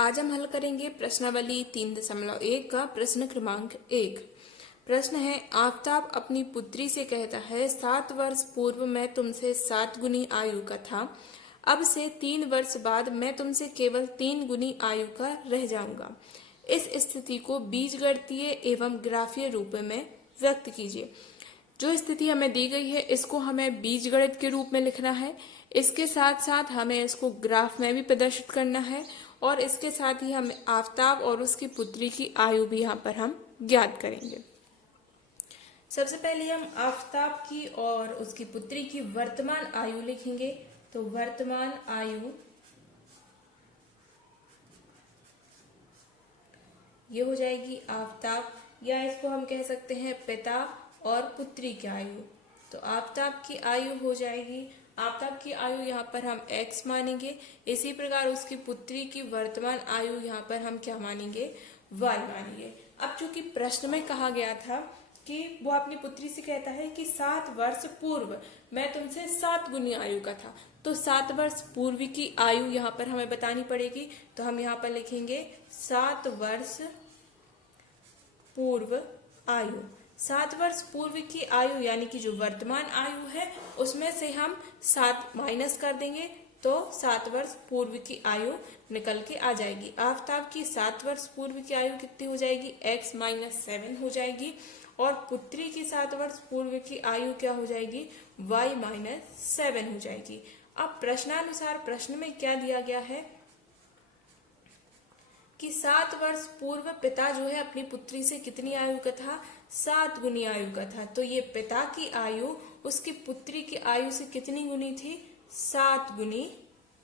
आज हम हल करेंगे प्रश्नावली 3.1 का प्रश्न क्रमांक 1। प्रश्न है, आफताब अपनी पुत्री से कहता है 7 वर्ष पूर्व मैं तुमसे 7 गुनी आयु का था, अब से 3 वर्ष बाद मैं तुमसे केवल 3 गुनी आयु का रह जाऊंगा। इस स्थिति को बीजगणितीय एवं ग्राफीय रूप में व्यक्त कीजिए। जो स्थिति हमें दी गई है इसको हमें बीजगणित के रूप में लिखना है, इसके साथ साथ हमें इसको ग्राफ में भी प्रदर्शित करना है और इसके साथ ही हमें आफताब और उसकी पुत्री की आयु भी यहाँ पर हम ज्ञात करेंगे। सबसे पहले हम आफताब की और उसकी पुत्री की वर्तमान आयु लिखेंगे। तो वर्तमान आयु ये हो जाएगी आफताब, या इसको हम कह सकते हैं पिता और पुत्री की आयु। तो आफताब की आयु हो जाएगी, आफताब की आयु यहाँ पर हम x मानेंगे। इसी प्रकार उसकी पुत्री की वर्तमान आयु यहाँ पर हम क्या मानेंगे, y मानेंगे। अब चूंकि प्रश्न में कहा गया था कि वो अपनी पुत्री से कहता है कि 7 वर्ष पूर्व मैं तुमसे 7 गुनी आयु का था, तो 7 वर्ष पूर्व की आयु यहाँ पर हमें बतानी पड़ेगी। तो हम यहाँ पर लिखेंगे 7 वर्ष पूर्व आयु। 7 वर्ष पूर्व की आयु यानी कि जो वर्तमान आयु है उसमें से हम 7 माइनस कर देंगे तो 7 वर्ष पूर्व की आयु निकल के आ जाएगी। आफताब की 7 वर्ष पूर्व की आयु कितनी हो जाएगी, x - 7 हो जाएगी, और पुत्री की 7 वर्ष पूर्व की आयु क्या हो जाएगी, y - 7 हो जाएगी। अब प्रश्नानुसार प्रश्न में क्या दिया गया है कि 7 वर्ष पूर्व पिता जो है अपनी पुत्री से कितनी आयु का था, 7 गुनी आयु का था। तो ये पिता की आयु उसकी पुत्री की आयु से कितनी गुनी थी, 7 गुनी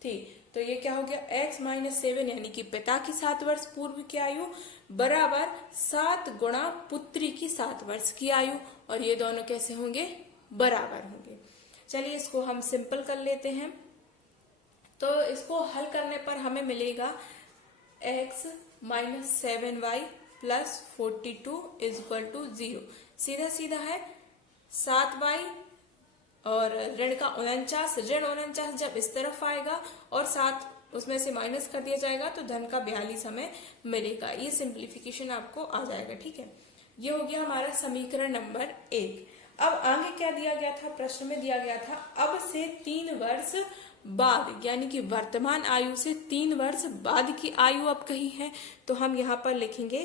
थी। तो ये क्या हो गया, x - 7 यानी कि पिता की 7 वर्ष पूर्व की आयु बराबर 7 गुणा पुत्री की 7 वर्ष की आयु, और ये दोनों कैसे होंगे, बराबर होंगे। चलिए इसको हम सिंपल कर लेते हैं। तो इसको हल करने पर हमें मिलेगा x - 7y + 42 = 0। सीधा सीधा है 7y और ऋण का 49, ऋण 49 जब इस तरफ आएगा और 7 उसमें से माइनस कर दिया जाएगा तो धन का 42 हमें मिलेगा। ये सिंप्लीफिकेशन आपको आ जाएगा, ठीक है। ये हो गया हमारा समीकरण नंबर 1। अब आगे क्या दिया गया था, प्रश्न में दिया गया था अब से 3 वर्ष बाद, यानी कि वर्तमान आयु से 3 वर्ष बाद की आयु अब कही है। तो हम यहाँ पर लिखेंगे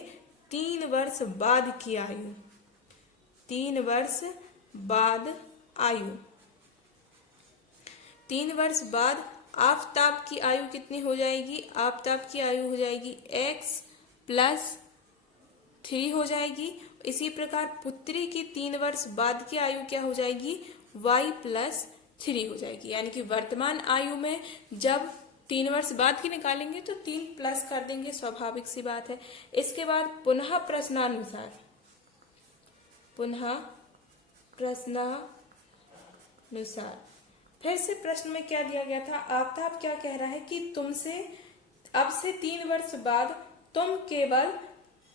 3 वर्ष बाद की आयु, 3 वर्ष बाद आयु। 3 वर्ष बाद आफताब की आयु कितनी हो जाएगी, आफताब की आयु हो जाएगी x + 3 हो जाएगी। इसी प्रकार पुत्री की 3 वर्ष बाद की आयु क्या हो जाएगी, y + 3 हो जाएगी। यानी कि वर्तमान आयु में जब 3 वर्ष बाद की निकालेंगे तो 3 प्लस कर देंगे, स्वाभाविक सी बात है। इसके बाद पुनः प्रश्नानुसार फिर से प्रश्न में क्या दिया गया था, आफताब क्या कह रहा है कि तुमसे अब से 3 वर्ष बाद तुम केवल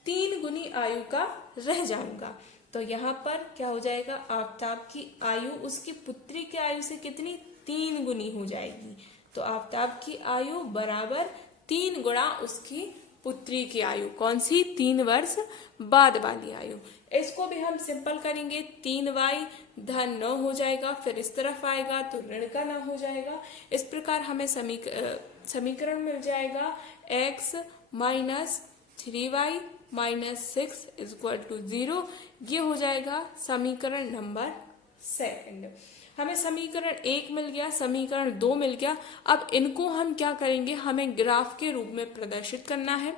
3 गुनी आयु का रह जाऊंगा। तो यहाँ पर क्या हो जाएगा, आफताब की आयु उसकी पुत्री की आयु से कितनी, 3 गुनी हो जाएगी। तो आफताब की आयु बराबर 3 गुणा उसकी पुत्री की आयु, कौन सी, 3 वर्ष बाद वाली आयु। इसको भी हम सिंपल करेंगे, 3y धन 9 हो जाएगा, फिर इस तरफ आएगा तो ऋण का 9 हो जाएगा। इस प्रकार हमें समीकरण मिल जाएगा x - 3y - 6 = 0। ये हो जाएगा समीकरण नंबर 2। हमें समीकरण 1 मिल गया, समीकरण 2 मिल गया। अब इनको हम क्या करेंगे, हमें ग्राफ के रूप में प्रदर्शित करना है।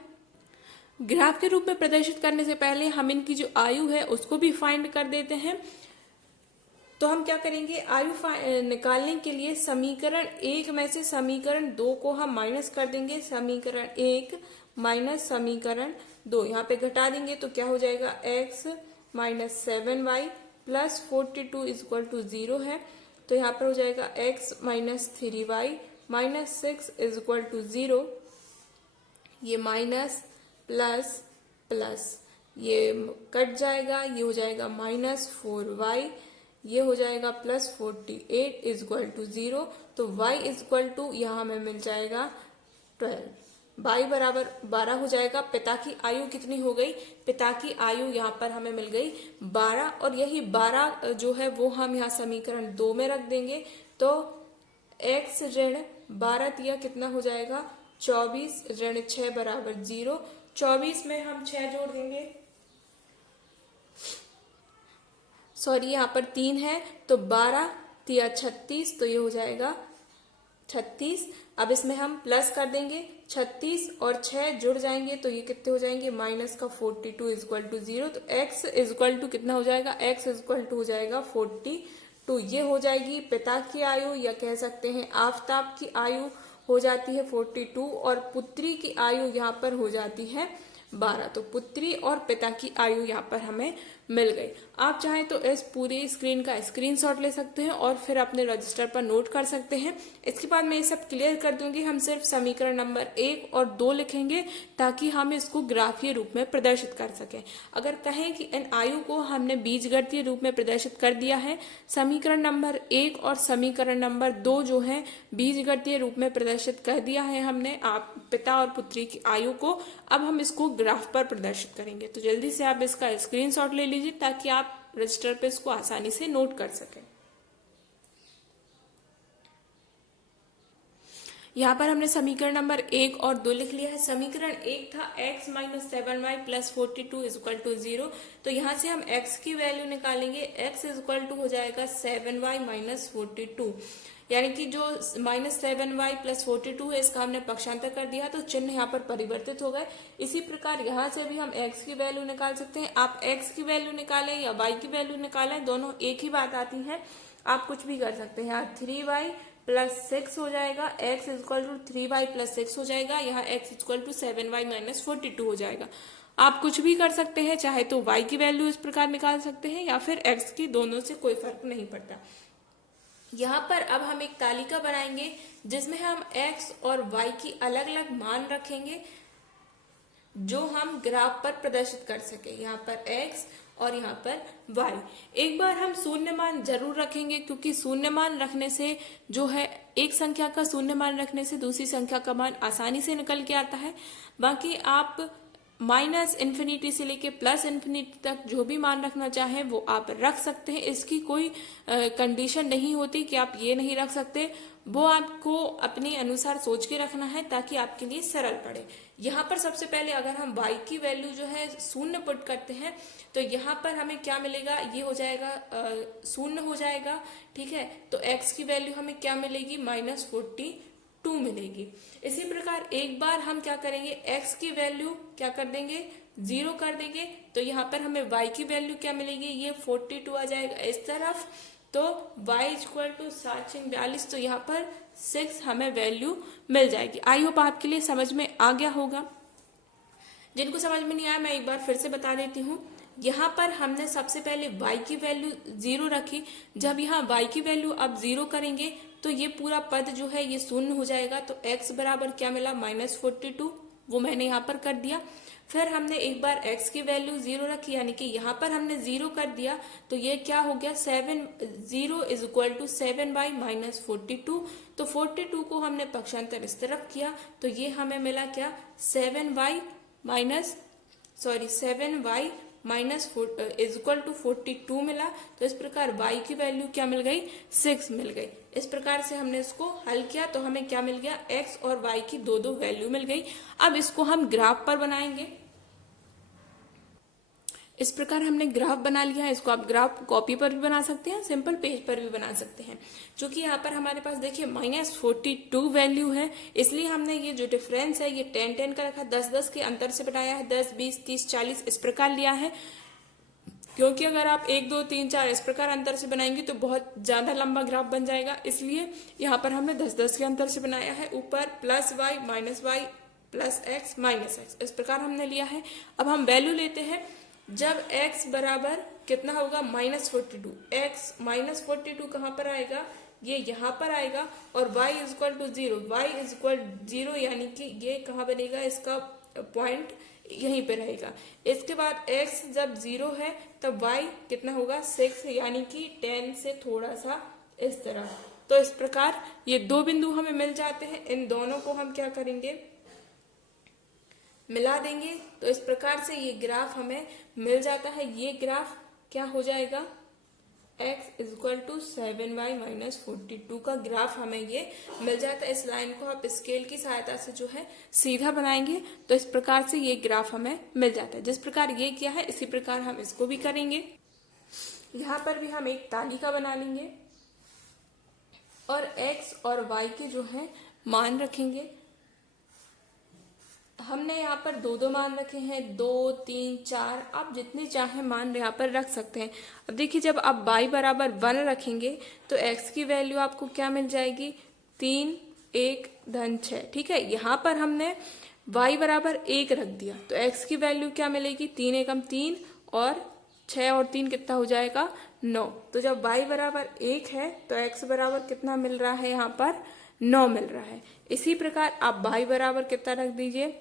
ग्राफ के रूप में प्रदर्शित करने से पहले हम इनकी जो आयु है उसको भी फाइंड कर देते हैं। तो हम क्या करेंगे, आयु निकालने के लिए समीकरण 1 में से समीकरण 2 को हम माइनस कर देंगे। समीकरण 1 माइनस समीकरण 2 यहाँ पे घटा देंगे तो क्या हो जाएगा, x - 7y + 42 = 0 है। तो यहाँ पर हो जाएगा x - 3y - 6 = 0। ये माइनस प्लस प्लस ये कट जाएगा, ये हो जाएगा -4y, ये हो जाएगा +48 = 0। तो y = यहाँ हमें मिल जाएगा 12। y बराबर 12 हो जाएगा। पिता की आयु कितनी हो गई, पिता की आयु यहाँ पर हमें मिल गई 12, और यही 12 जो है वो हम यहाँ समीकरण 2 में रख देंगे। तो x ऋण 12 दिया कितना हो जाएगा 24 ऋण 6 बराबर 0। 24 में हम 6 जोड़ देंगे, सॉरी यहाँ पर 3 है, तो 12 दिया 36, तो ये हो जाएगा 36। अब इसमें हम प्लस कर देंगे, 36 और 6 जुड़ जाएंगे तो ये कितने हो जाएंगे माइनस का 42 इक्वल टू 0। तो x इक्वल टू कितना हो जाएगा, x इक्वल टू हो जाएगा 42। ये हो जाएगी पिता की आयु, या कह सकते हैं आफताब की आयु हो जाती है 42, और पुत्री की आयु यहाँ पर हो जाती है 12। तो पुत्री और पिता की आयु यहाँ पर हमें मिल गई। आप चाहें तो इस पूरी स्क्रीन का स्क्रीनशॉट ले सकते हैं और फिर अपने रजिस्टर पर नोट कर सकते हैं। इसके बाद मैं ये सब क्लियर कर दूंगी। हम सिर्फ समीकरण नंबर 1 और 2 लिखेंगे ताकि हम इसको ग्राफीय रूप में प्रदर्शित कर सकें। अगर कहें कि इन आयु को हमने बीजगणितीय रूप में प्रदर्शित कर दिया है, समीकरण नंबर 1 और समीकरण नंबर 2 जो है बीजगणितीय रूप में प्रदर्शित कर दिया है हमने आप पिता और पुत्री की आयु को। अब हम इसको ग्राफ पर प्रदर्शित करेंगे। तो जल्दी से आप इसका स्क्रीनशॉट ले लीजिए ताकि आप रजिस्टर पे इसको आसानी से नोट कर सकें। यहाँ पर हमने समीकरण नंबर 1 और 2 लिख लिया है। समीकरण 1 था x minus 7y plus 42 equal to 0। तो यहाँ से हम x की वैल्यू निकालेंगे, x इक्वल टू हो जाएगा 7y माइनस 42, यानी कि जो माइनस 7y प्लस 42 है इसका हमने पक्षांतर कर दिया तो चिन्ह यहाँ पर परिवर्तित हो गए। इसी प्रकार यहाँ से भी हम x की वैल्यू निकाल सकते हैं। आप x की वैल्यू निकालें या y की वैल्यू निकालें, दोनों एक ही बात आती है, आप कुछ भी कर सकते हैं। यहाँ 3y प्लस 6 हो जाएगा, x equal to 3y plus 6 हो जाएगा, यहाँ x equal to 7y minus 42 हो जाएगा। आप कुछ भी कर सकते हैं, चाहे तो y की वैल्यू इस प्रकार निकाल सकते हैं या फिर x की, दोनों से कोई फर्क नहीं पड़ता। यहाँ पर अब हम एक तालिका बनाएंगे जिसमें हम x और y की अलग अलग मान रखेंगे जो हम ग्राफ पर प्रदर्शित कर सके। यहाँ पर x और यहाँ पर y। एक बार हम शून्य मान जरूर रखेंगे क्योंकि शून्य मान रखने से जो है एक संख्या का शून्य मान रखने से दूसरी संख्या का मान आसानी से निकल के आता है। बाकी आप माइनस इन्फिनिटी से लेके प्लस इन्फिनिटी तक जो भी मान रखना चाहें वो आप रख सकते हैं। इसकी कोई कंडीशन नहीं होती कि आप ये नहीं रख सकते, वो आपको अपने अनुसार सोच के रखना है ताकि आपके लिए सरल पड़े। यहाँ पर सबसे पहले अगर हम y की वैल्यू जो है शून्य पुट करते हैं तो यहाँ पर हमें क्या मिलेगा, ये हो जाएगा शून्य हो जाएगा, ठीक है। तो x की वैल्यू हमें क्या मिलेगी, माइनस 42 मिलेगी। इसी प्रकार एक बार हम क्या करेंगे, x की वैल्यू क्या कर देंगे, 0 कर देंगे, तो यहाँ पर हमें y की वैल्यू क्या मिलेगी, ये 42 आ जाएगा इस तरफ। तो y इक्वल टू 742, तो यहाँ पर 6 हमें वैल्यू मिल जाएगी। आई होप आपके लिए समझ में आ गया होगा। जिनको समझ में नहीं आया मैं एक बार फिर से बता देती हूँ। यहाँ पर हमने सबसे पहले y की वैल्यू 0 रखी। जब यहाँ y की वैल्यू अब 0 करेंगे तो ये पूरा पद जो है ये शून्य हो जाएगा। तो x बराबर क्या मिला, माइनस 42, वो मैंने यहाँ पर कर दिया। फिर हमने एक बार x की वैल्यू 0 रखी, यानी कि यहाँ पर हमने 0 कर दिया, तो ये क्या हो गया, 0 is equal to 7y minus 42। तो 42 को हमने पक्षांतर इस तरफ किया तो ये हमें मिला क्या, 7y minus is equal to 42 मिला। तो इस प्रकार y की वैल्यू क्या मिल गई, 6 मिल गई। इस प्रकार से हमने इसको हल किया तो हमें क्या मिल गया, x और y की दो दो वैल्यू मिल गई। अब इसको हम ग्राफ पर बनाएंगे। इस प्रकार हमने ग्राफ बना लिया है। इसको आप ग्राफ कॉपी पर भी बना सकते हैं, सिंपल पेज पर भी बना सकते हैं। क्योंकि यहाँ पर हमारे पास देखिए माइनस 42 वैल्यू है, इसलिए हमने ये जो डिफरेंस है ये 10-10 का रखा, 10-10 के अंतर से बनाया है, 10, 20, 30, 40 इस प्रकार लिया है। क्योंकि अगर आप 1, 2, 3, 4 इस प्रकार अंतर से बनाएंगे तो बहुत ज्यादा लंबा ग्राफ बन जाएगा, इसलिए यहाँ पर हमने 10-10 के अंतर से बनाया है। ऊपर plus y minus y plus x minus x इस प्रकार हमने लिया है। अब हम वैल्यू लेते हैं। जब x बराबर कितना होगा, माइनस 42, x माइनस 42 कहाँ पर आएगा, ये यहाँ पर आएगा, और y is equal to 0, y is equal 0 यानी कि ये कहाँ बनेगा, इसका पॉइंट यहीं पे रहेगा। इसके बाद x जब 0 है तब y कितना होगा, 6 यानी कि 10 से थोड़ा सा इस तरह। तो इस प्रकार ये दो बिंदु हमें मिल जाते हैं। इन दोनों को हम क्या करेंगे, मिला देंगे तो इस प्रकार से ये ग्राफ हमें मिल जाता है। ये ग्राफ क्या हो जाएगा, x equal to 7y minus 42 का ग्राफ हमें ये मिल जाता है। इस लाइन को आप स्केल की सहायता से जो है सीधा बनाएंगे तो इस प्रकार से ये ग्राफ हमें मिल जाता है। जिस प्रकार ये किया है इसी प्रकार हम इसको भी करेंगे। यहाँ पर भी हम एक तालिका बना लेंगे और x और y के जो है मान रखेंगे। हमने यहाँ पर दो मान रखे हैं, 2, 3, 4, आप जितने चाहे मान यहाँ पर रख सकते हैं। अब देखिए जब आप y बराबर 1 रखेंगे तो x की वैल्यू आपको क्या मिल जाएगी, 3, 1, धन 6। ठीक है, यहाँ पर हमने y बराबर 1 रख दिया तो x की वैल्यू क्या मिलेगी, 3 एकम 3 और 6 और 3 कितना हो जाएगा, 9। तो जब y बराबर 1 है तो x बराबर कितना मिल रहा है, यहाँ पर 9 मिल रहा है। इसी प्रकार आप y बराबर कितना रख दीजिए,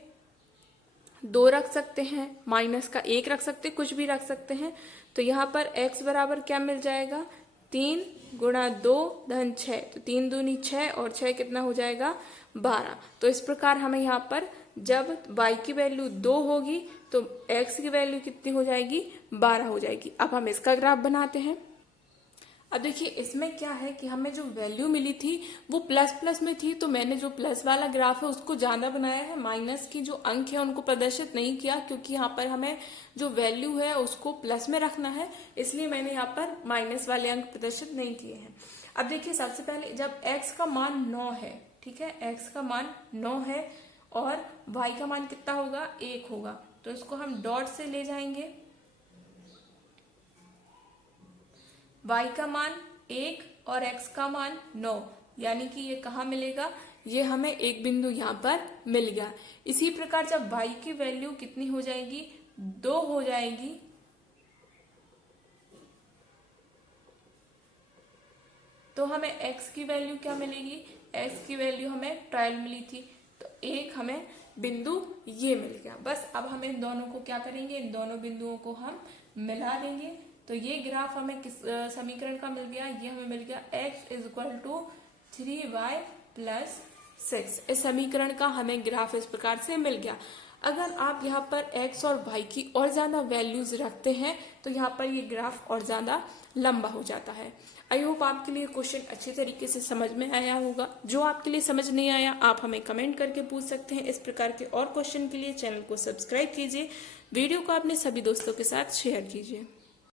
2 रख सकते हैं, माइनस का 1 रख सकते हैं, कुछ भी रख सकते हैं। तो यहाँ पर x बराबर क्या मिल जाएगा, 3 गुणा 2 धन 6, तो 3 दूनी 6 और 6 कितना हो जाएगा, 12। तो इस प्रकार हमें यहाँ पर जब y की वैल्यू 2 होगी तो x की वैल्यू कितनी हो जाएगी, 12 हो जाएगी। अब हम इसका ग्राफ बनाते हैं। अब देखिए इसमें क्या है कि हमें जो वैल्यू मिली थी वो प्लस प्लस में थी, तो मैंने जो प्लस वाला ग्राफ है उसको ज्यादा बनाया है, माइनस की जो अंक है उनको प्रदर्शित नहीं किया, क्योंकि यहाँ पर हमें जो वैल्यू है उसको प्लस में रखना है, इसलिए मैंने यहाँ पर माइनस वाले अंक प्रदर्शित नहीं किए हैं। अब देखिए सबसे पहले जब x का मान 9 है, ठीक है, x का मान 9 है और y का मान कितना होगा, 1 होगा, तो इसको हम डॉट से ले जाएंगे। y का मान 1 और x का मान 9, यानी कि ये कहाँ मिलेगा, ये हमें एक बिंदु यहाँ पर मिल गया। इसी प्रकार जब y की वैल्यू कितनी हो जाएगी, 2 हो जाएगी, तो हमें x की वैल्यू क्या मिलेगी, x की वैल्यू हमें 12 मिली थी, तो एक हमें बिंदु ये मिल गया। बस अब हम इन दोनों को क्या करेंगे, इन दोनों बिंदुओं को हम मिला देंगे। तो ये ग्राफ हमें किस समीकरण का मिल गया, ये हमें मिल गया x equal to 3y plus 6। इस समीकरण का हमें ग्राफ इस प्रकार से मिल गया। अगर आप यहाँ पर x और y की और ज्यादा वैल्यूज रखते हैं तो यहाँ पर ये ग्राफ और ज्यादा लंबा हो जाता है। आई होप आपके लिए क्वेश्चन अच्छी तरीके से समझ में आया होगा। जो आपके लिए समझ नहीं आया आप हमें कमेंट करके पूछ सकते हैं। इस प्रकार के और क्वेश्चन के लिए चैनल को सब्सक्राइब कीजिए, वीडियो को अपने सभी दोस्तों के साथ शेयर कीजिए।